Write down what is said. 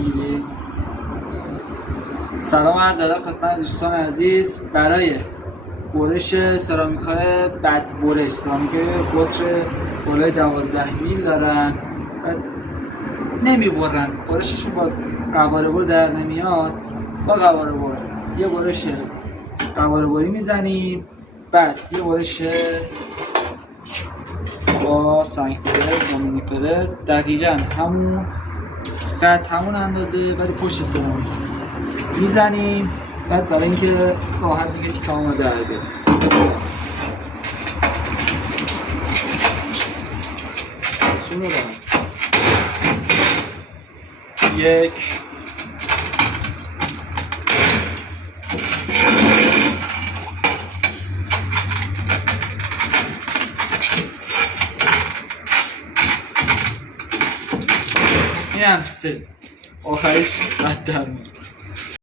میگیریم. سلام عرض ادب خدمت دوستان عزیز. برای برش سرامیک‌های بد برش، سرامیک‌های قطر بالای 12 میل دارن و نمیبرن، برششون با قواره بر در نمیاد. با قواره بر یه برش قواره بری میزنیم، بعد یه برش با سنگ فرز یا مینی فرز دقیقاً همون قد همون اندازه ولی پشت سرامیک میزنیم. بعد برای اینکه راحت دیگه تیکه هامو در بریم، سونو دارم یک این هم سه آخرش قد در میاد.